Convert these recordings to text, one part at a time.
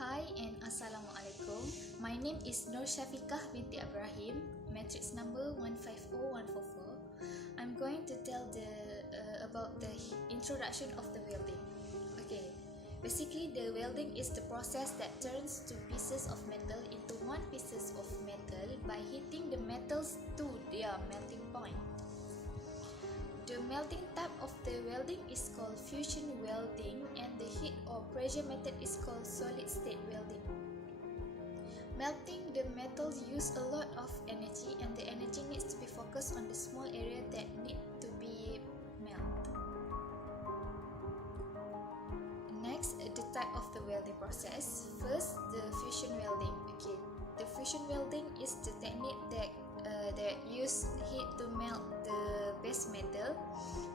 Hi and Assalamualaikum. My name is Nur Syafiqah binti Ibrahim, matrix number 150144. I'm going to tell about the introduction of the welding. Okay, basically the welding is the process that turns two pieces of metal into one pieces of metal by heating the metals to their melting point. The melting type of the welding is called fusion welding, and the heat or pressure method is called solid state welding. Melting the metals use a lot of energy, and the energy needs to be focused on the small area that need to be melted. Next, the type of the welding process. First, the fusion welding. Okay, the fusion welding is the technique that use heat to melt the base metal.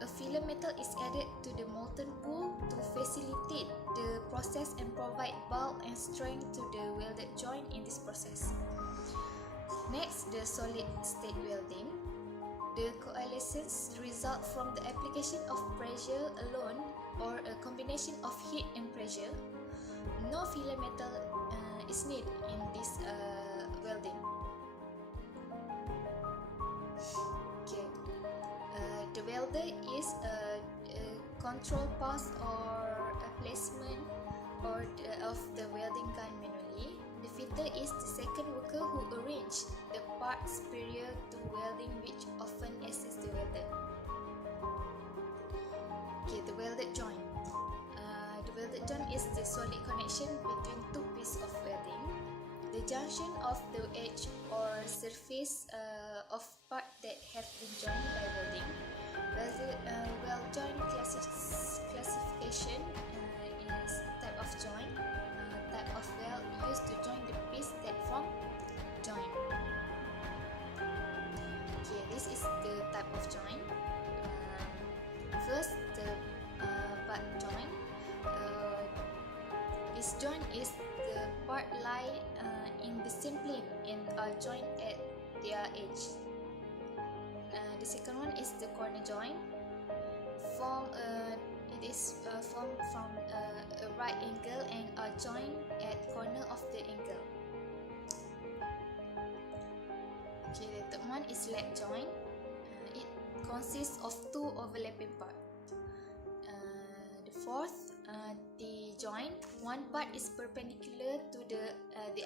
A filler metal is added to the molten pool to facilitate the process and provide bulk and strength to the welded joint in this process. Next, the solid state welding. The coalescence result from the application of pressure alone or a combination of heat and pressure. No filler metal is needed in this welding. Okay, the welder is a control pass or a placement of the welding gun manually. The fitter is the second worker who arrange the parts superior to welding, which often assists the welder. Okay, the welded joint. The welded joint is the solid connection between two pieces of welding. The junction of the edge or surface of part that have been joined by welding. Weld joint classification is type of joint, type of weld used to join the piece that form joint. Okay, this is the type of joint. First, the butt joint. This joint is the part lie in the same plane and are joined at their edge. The second one is the corner joint. It is formed from a right angle and are joined at corner of the angle. Okay, the third one is leg joint. It consists of two overlapping parts. The fourth, the joint. One part is perpendicular to the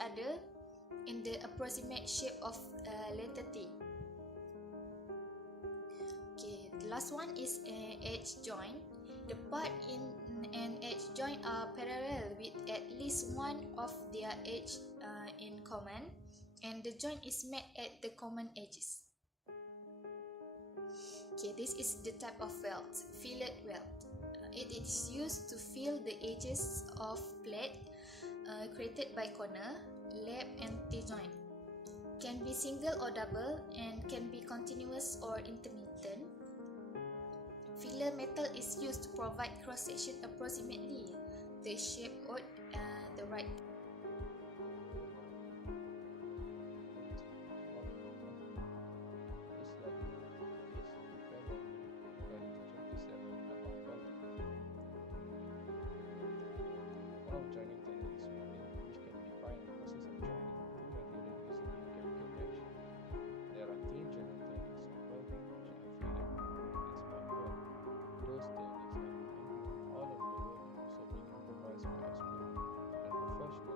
other in the approximate shape of letter T. Okay, the last one is an edge joint. The part in an edge joint are parallel with at least one of their edge in common, and the joint is met at the common edges. Okay, this is the type of weld, fillet weld. It is used to fill the edges of plate created by corner, lap and T-joint. Can be single or double and can be continuous or intermittent. Filler metal is used to provide cross-section approximately the shape of the right. Joining techniques welding, which can be defined as the process of joining two materials using a chemical reaction. There are three general techniques of welding which are filler, and spot weld. Those techniques are include all of the welding, so being improvised by expert and professional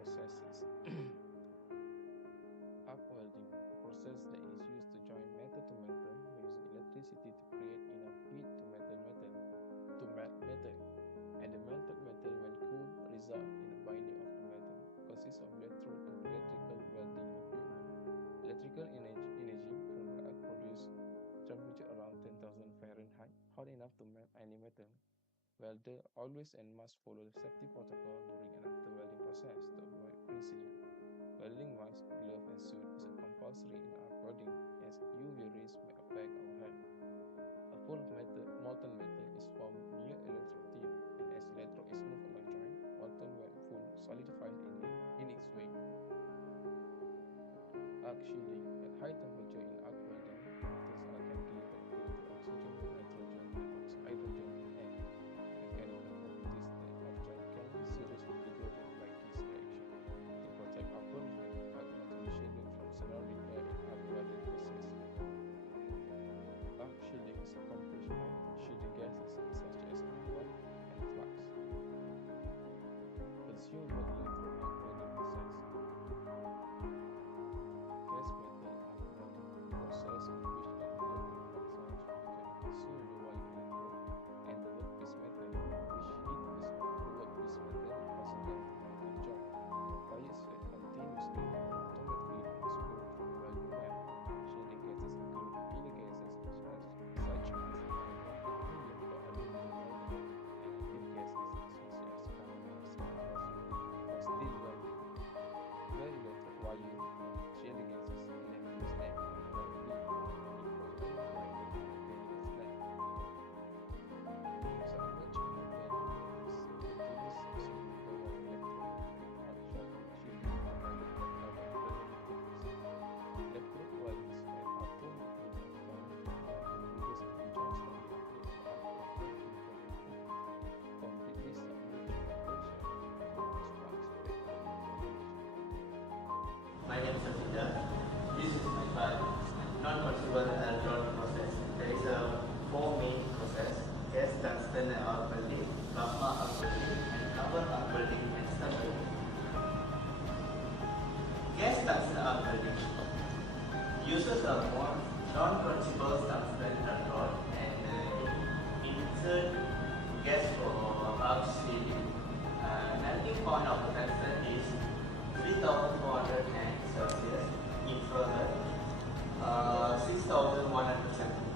processes. Arc welding, a process that is used to join metal to metal using electricity to create enough heat to melt metal. And the melted metal, when cooled, result in the binding of the metal. Consists of electrode and electrical welding equipment. Electrical energy from the arc produces temperature around 10,000 Fahrenheit, hot enough to melt any metal. Welder always and must follow the safety protocol during and after welding process to avoid incident. Welding mask, glove, and suit is compulsory in arc welding as UV rays may affect our health. A pool of molten metal is formed near electrode tip, and as electrode is moved along joint, molten pool solidifies in its way. Arc shielding. At high temperature in arc welding, metals are chemically converted to oxygen, nitrogen, hydrogen, and air. Mechanical properties of joint can be seriously degraded by this reaction. To protect our workmen, arc metal shielding from surrounding air in arc welding process. Arc shielding is accomplished by shielding gases such as carbon and flux. Consumable electrode arc welding process. Gas metal arc welding process in which an electric flux source can consume the wire electrode and the workpiece metal, which heat the workpiece metal horizontally and joint. Wires that continuously and automatically unspool from the welding wire. Shielding gases include inner gases such as helium for aluminum welding and active gases such as carbon dioxide for steel welding. Wear electric wire and shielding gases and then use them on the welding before any winding is left. So I mentioned that welding is continuous consumable of electrode with hot shock shielding provided by carbon welding techniques. Electrode welders at automatically form computers and joints on the completely submerged operation and sparks My name is Satya. This is my part, non-consumable electrode process. There is a four main process: gas tungsten arc welding, plasma arc welding, and carbon arc welding and stud welding. Gas tungsten arc welding uses a non-consumable tungsten electrode and insert gas for arc shielding. Melting point of the tungsten is 3,400 Celsius, infrared 6,100 centimeters.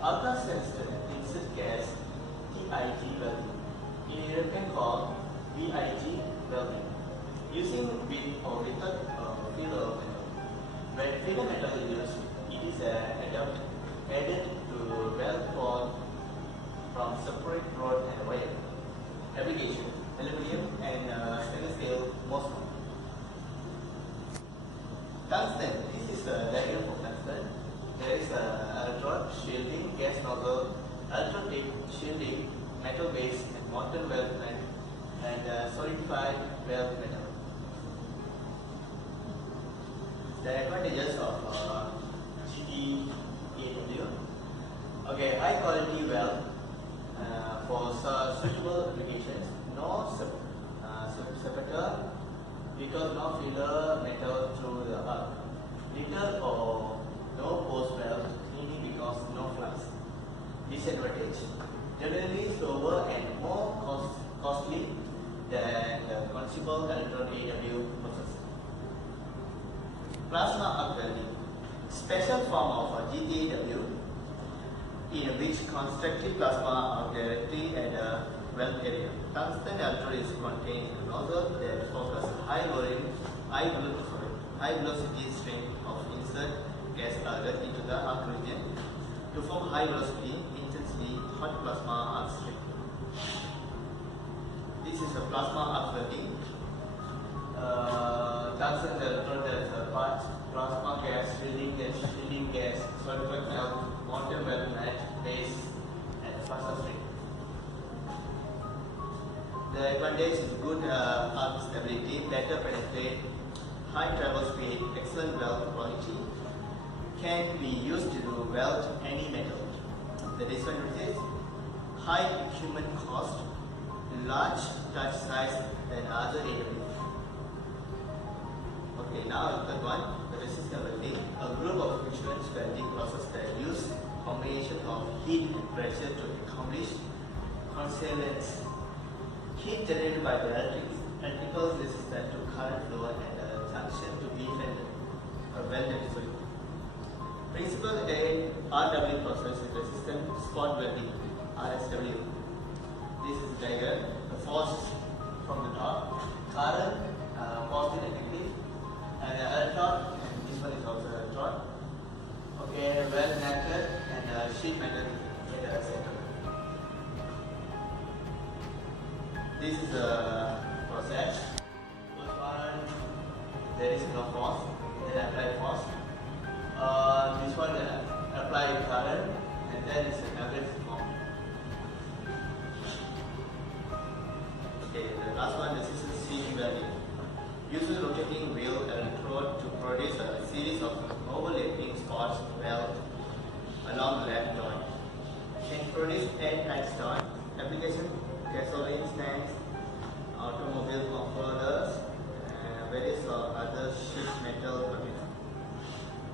Ultra-sensitive insert gas TIG welding, in European called VIG welding, using with or without filler metal. When filler metal is used, it is added to weld formed from separate rod and wire. Application: aluminum and stainless steel most. Tungsten. This is a diagram for tungsten. There is electrode, shielding, gas nozzle, electrode tip, shielding, metal base, and molten weld and solidified weld metal. The advantages of GTAW. Okay, high quality weld for suitable applications. No separator, because no filler metal through the arc. Little or no post weld, cleaning because no flux. Disadvantage: generally slower and more costly than the consumable electrode AW process. Plasma arc welding, special form of GTAW in which constructed plasma arc directly at the weld area. Tungsten electrode is contained in a nozzle that focus high velocity stream of insert gas target into the arc region to form high velocity, intensely hot plasma arc stream. This is a plasma arc welding. Tungsten electrode, there is a part plasma gas, shielding gas, solidified melt, molten weld mat, base, and faster stream. The advantage is good arc stability, better penetrate, high travel speed, excellent weld quality, can be used to weld any metal. The disadvantage: high equipment cost, large touch size than other AW. Okay, now the third one, the resistance welding, a group of insurance welding process that use combination of heat and pressure to accomplish concealance. Heat generated by the electrical resistance to current flow and a junction to be welded. Principle A RW process is resistant spot welding RSW. This is the diagram. The force from the top, current positive and negative, and electron, and this one is also electron. Okay, weld method and sheet method in the center. This is the process. First one, there is no force, then apply force. This one apply current, and then it's a magnet form. Okay, the last one, this is a seam welding. Uses rotating wheel electrode to produce a series of overlapping spots weld along the left joint. Can produce airtight joint. Application: gasoline tanks, automobile comforters, and various other sheet metal containers.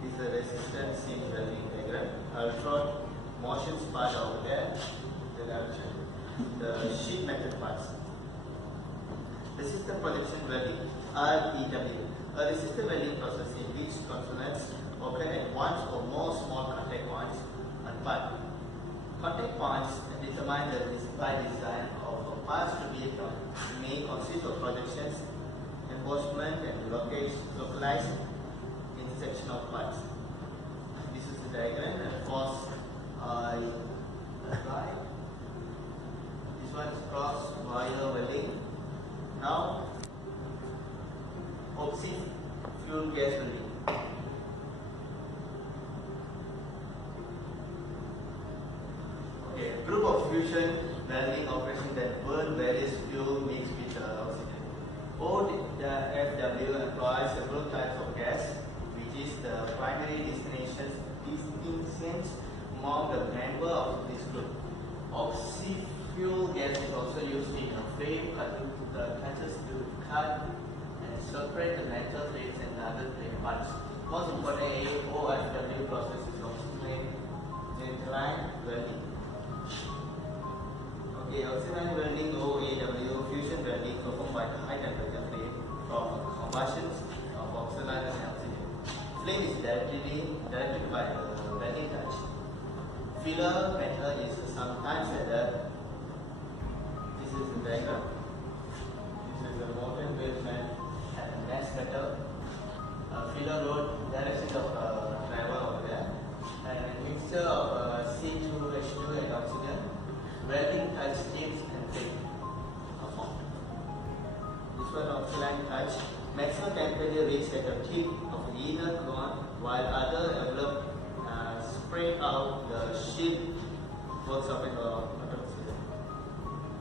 This is a resistant seam welding diagram. Electrode motions part over there. The sheet metal parts. Resistant projection welding (REW). A resistant welding process in which components open at once or more small contact points on part. Contact points determine the by design of parts to be done. May consist of projections, embossment, and localized intersection of parts. This is the diagram and force I apply. This one is cross wire welding. Now, oxy fuel gas welding. Okay, group of fusion welding operation that burn various fuel mixed with oxygen. OFW employs several types of gas, which is the primary distinctions among the member of this group. Oxy fuel gas is also used in a flame cutting cutters to cut and separate the metal plates and other plate parts. Most important, OFW process is oxygen welding. Okay, oxygen welding OAW fusion welding performed by the high temperature flame from combustion of oxygen and oxygen. Flame is directed by the welding touch. Filler metal is sometimes added. This is the diagram. This is the molten basement and mesh metal. Filler road direction of travel over there. And a mixture of C2H2 and oxygen. Welding touch tips and plate are formed. This one oxygen touch. Maximum temperature reached at the tip of the inner cone, while other envelope spread out the sheet works up in the oxygen.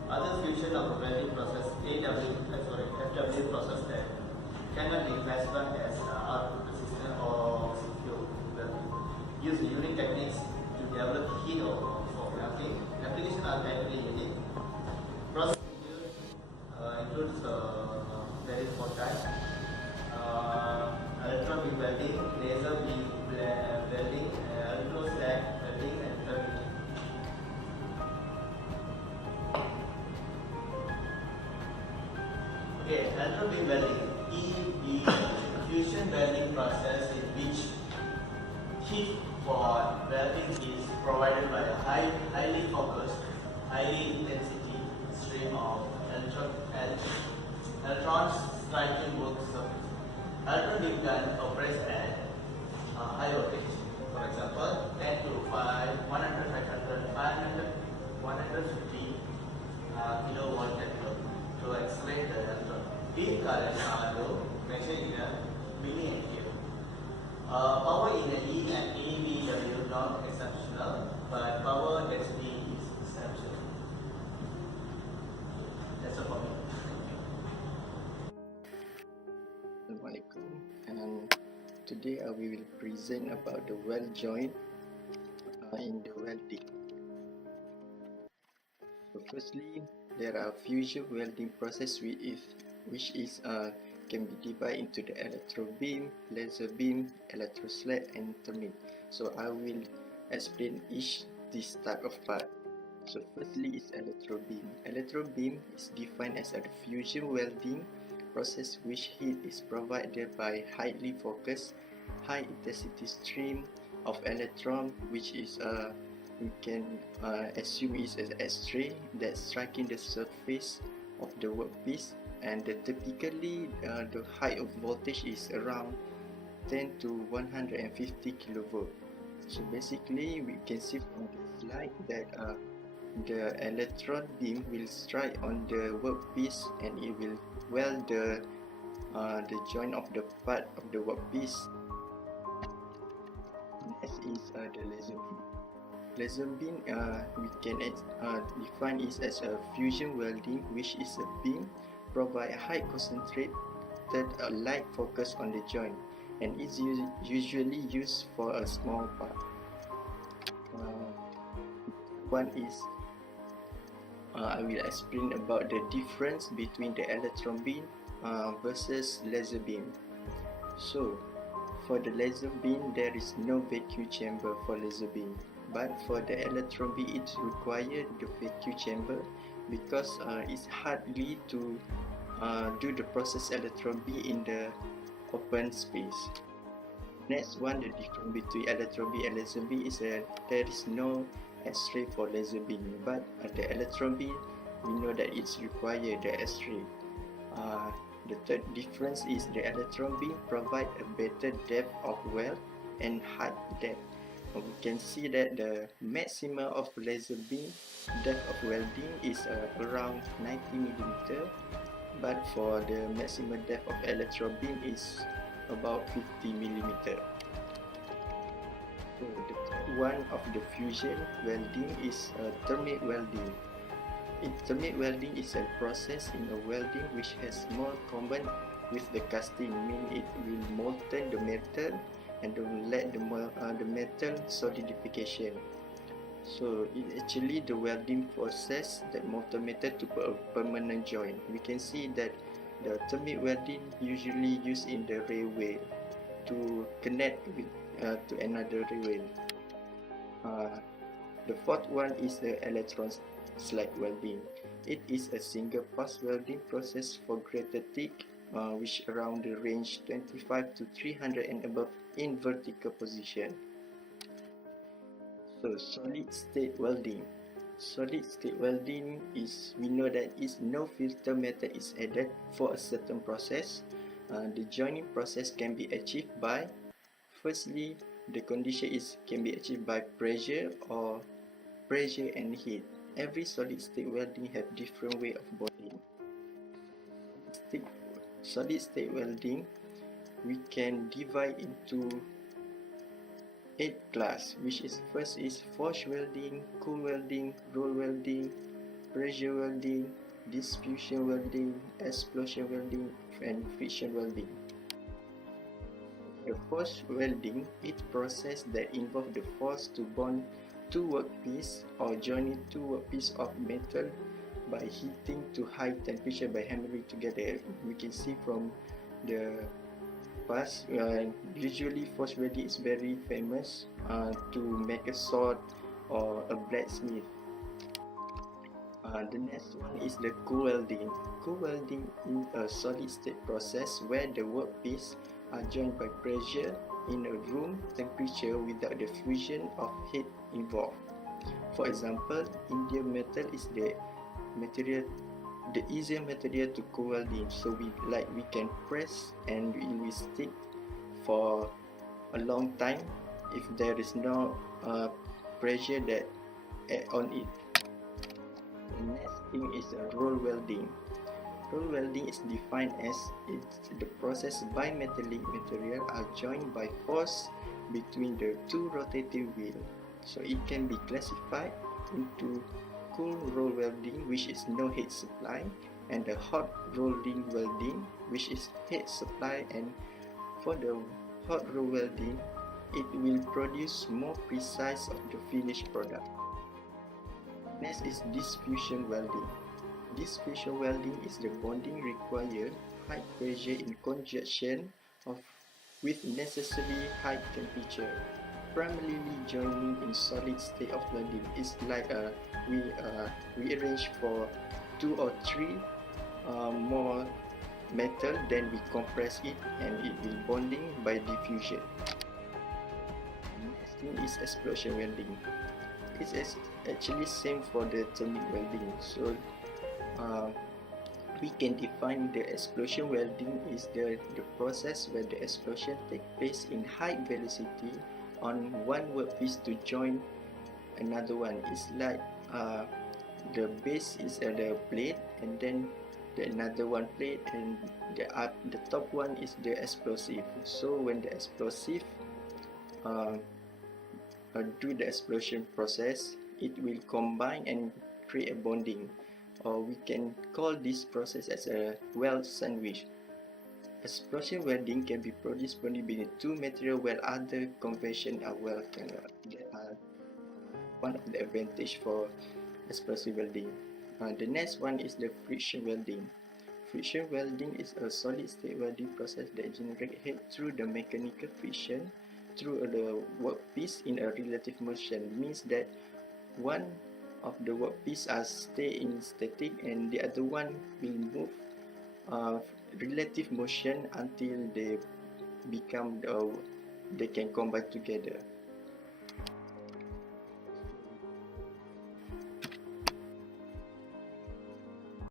Other fusion of the welding process, FW process that cannot be classified as resistant or fuel welding. Use unique techniques to develop heat or for melting. Application are typically unique. Process includes various four types: electron beam welding, laser beam welding, electroslag welding, and fabrication. Okay, electron beam welding (EB) fusion welding process in which heat for welding is provided by a highly focused, highly intensity stream of electrons striking work surface. Electron beam gun operates at high voltage. For example, 10 to 5, 100, 500, 500, 150 kilowatt to accelerate the electron. Beam currents are low, measured in a milliampere. Power in the E and EBW not exceptional, but power density is exceptional. That's all for me. Assalamualaikum, and today we will present about the weld joint in the welding. So firstly, there are fusion welding process which is can be divided into the electron beam, laser beam, electroslab, and thermic. So I will explain each this type of part. So firstly is electron beam. Electron beam is defined as a fusion welding process which heat is provided by highly focused, high intensity stream of electron, which is we can assume is an X-ray that striking the surface of the workpiece, and typically the height of voltage is around 10 to 150 kilovolt. So basically we can see from the slide that the electron beam will strike on the workpiece and it will weld the joint of the part of the workpiece. Next is the laser beam. Laser beam we can define it as a fusion welding, which is a beam provide high concentrated light focus on the joint and is usually used for a small part. One is I will explain about the difference between the electron beam versus laser beam. So for the laser beam there is no vacuum chamber for laser beam, but for the electron beam it requires the vacuum chamber because it's hardly to do the process electron beam in the open space. Next one, the difference between electron beam and laser beam is there is no X-ray for laser beam, but the electron beam we know that it's required the X-ray. The third difference is the electron beam provide a better depth of weld and height depth. We can see that the maximum of laser beam depth of welding is around 90 mm, but for the maximum depth of electron beam is about 50 mm. So one of the fusion welding is thermic welding. Thermic welding is a process in a welding which has more common with the casting, meaning it will molten the metal and let the metal solidification. So it's actually the welding process that molten metal to a permanent joint. We can see that the thermic welding usually used in the railway to connect with to another railway. The fourth one is the electron slab welding. It is a single pass welding process for greater thick, which around the range 25 to 300 and above in vertical position. So solid state welding. Solid state welding is, we know that is no filter method is added for a certain process. The joining process can be achieved by, firstly, the condition can be achieved by pressure or pressure and heat. Every solid state welding have different way of bonding. Solid state welding we can divide into 8 class, which is first is force welding, cool welding, roll welding, pressure welding, diffusion welding, explosion welding, and friction welding. The force welding is a process that involves the force to bond two workpieces or joining two workpieces of metal by heating to high temperature by hammering together. We can see from the past, usually force welding is very famous to make a sword or a blacksmith. The next one is the cool welding. Cool welding is a solid state process where the workpiece are joined by pressure in a room temperature without the fusion of heat involved. For example, Indian metal is the easier material to cool welding, so we can press and it will stick for a long time if there is no pressure that add on it. The next thing is roll welding. Roll welding is defined as the process bimetallic material are joined by force between the two rotating wheels. So it can be classified into cool roll welding, which is no heat supply, and the hot rolling welding, which is heat supply. And for the hot roll welding, it will produce more precise of the finished product. Next is diffusion welding. Diffusion welding is the bonding required high pressure in conjunction with necessary high temperature. Primarily joining in solid state of welding is like we arrange for 2 or 3 more metal, then we compress it and it will bonding by diffusion. Next thing is explosion welding. It's actually same for the thermic welding. So we can define the explosion welding is the process where the explosion takes place in high velocity on one workpiece to join another one. It's like the base is at the plate, and then another one plate, and the top one is the explosive. So when the explosive do the explosion process, it will combine and create a bonding, or we can call this process as a weld sandwich. Explosion welding can be produced only between 2 materials, while other conventional weld that are one of the advantage for explosive welding. The next one is the friction welding. Friction welding is a solid state welding process that generates heat through the mechanical friction through the workpiece in a relative motion. Means that one of the workpiece are stay in static and the other one will move relative motion until they become they can combine together.